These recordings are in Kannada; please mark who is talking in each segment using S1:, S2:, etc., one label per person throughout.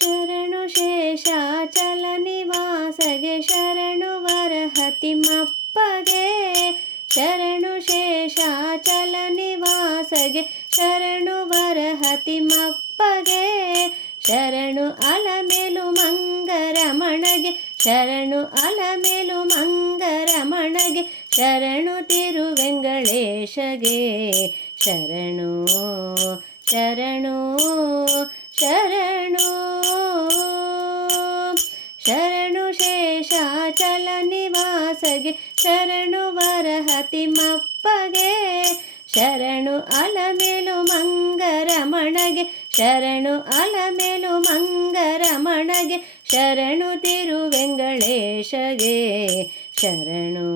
S1: ಶರಣು ಶೇಷಾಚಲ ನಿವಾಸಗೆ ಶರಣು ವರಹತಿಮಪ್ಪಗೆ ಶರಣು ಶೇಷಾಚಲ ನಿವಾಸಗೆ ಶರಣು ವರಹತಿಮಪ್ಪಗೆ ಶರಣು ಅಲಮೇಲು ಮಂಗರಮಣಗೆ, ಶರಣು ಅಲಮೇಲು ಮಂಗರಮಣಗೆ, ಶರಣು ತಿರುವೆಂಗಳೇಶಗೆ. ಶರಣು ಶರಣು ನಿವಾಸಗೆ ಶರಣು ವರಹತಿಮಪ್ಪಗೆ ಶರಣು ಅಲಮೇಲು ಮಂಗರಮಣಗೆ ಶರಣು ಅಲಮೇಲು ಮಂಗರಮಣಗೆ ಶರಣು ತಿರುವೆಂಗಳೇಶಗೆ ಶರಣು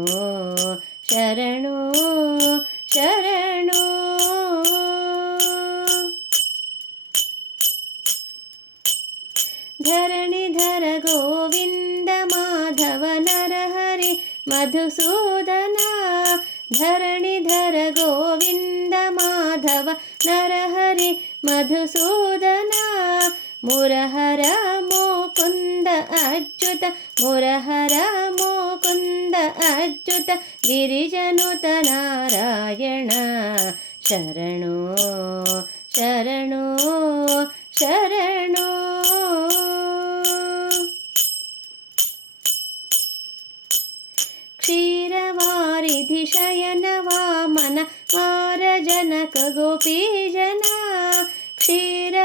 S1: ಶರಣು ಶರಣು. ಧರಣಿಧರ ಗೋವಿಂದ ಮಾಧವ ನರಹರಿ ಮಧುಸೂದನ ಧರಣಿಧರ ಗೋವಿಂದ ಮಾಧವ ನರಹರಿ ಮಧುಸೂದನ ಮುರಹರ ಮೋಕುಂದ ಅಚ್ಯುತ ಮುರಹರ ಮೋಕುಂದ ಅಚ್ಯುತ ಗಿರಿಜನುತ ನಾರಾಯಣ ಶರಣೋ ಶರಣೋ ಶರಣು धिशयन वामन मारजनक गोपी जना क्षीरवारिधिशयन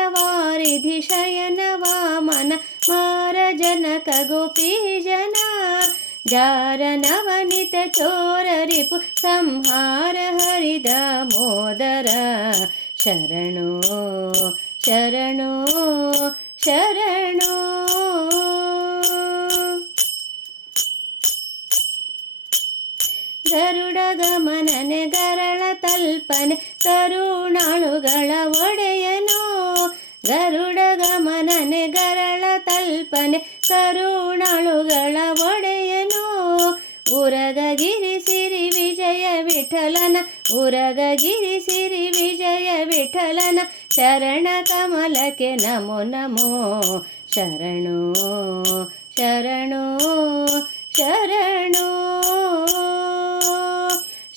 S1: वामन मारजनक गोपीजना जरनवनितचोरपु संहार हरि द मोदर शरणो शरणो शरण ಮೋದರ ಶರಣು ಶರಣು ಶರಣು ಗರುಡ ಗಮನನೆ ಗರಳ ತಲ್ಪನೆ ಕರುಣಾಳುಗಳ ಒಡೆಯನೋ? ಗರುಡ ಗರಳ ತಲ್ಪನೆ ಕರುಣಾಳುಗಳ ಒಡೆಯನೋ? ಉರಗಗಿರಿ ಸಿರಿ ವಿಜಯ ವಿಠಲನ, ಉರಗಗಿರಿ ಸಿರಿ ವಿಜಯ ವಿಠಲನ, ಶರಣ ಕಮಲಕ್ಕೆ ನಮೋ ನಮೋ ಶರಣು ಶರಣು.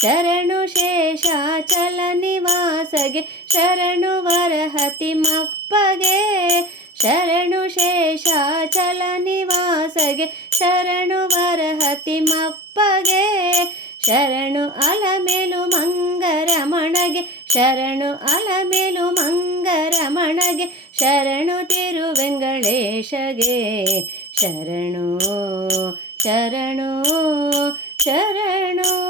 S1: ಶರಣು ಶೇಷಾಚಲ ನಿವಾಸಗೆ, ಶರಣು ವರಹತಿಮಪ್ಪಗೆ ಶರಣು ಶೇಷಾಚಲ ನಿವಾಸಗೆ, ಶರಣು ವರಹತಿಮಪ್ಪಗೆ ಶರಣು ಅಲಮೇಲು ಮಂಗರಮಣಗೆ, ಶರಣು ಅಲಮೇಲು ಮಂಗರಮಣಗೆ, ಶರಣು ತಿರುವೆಂಗಳೇಶಗೆ. ಶರಣು ಶರಣು ಶರಣು.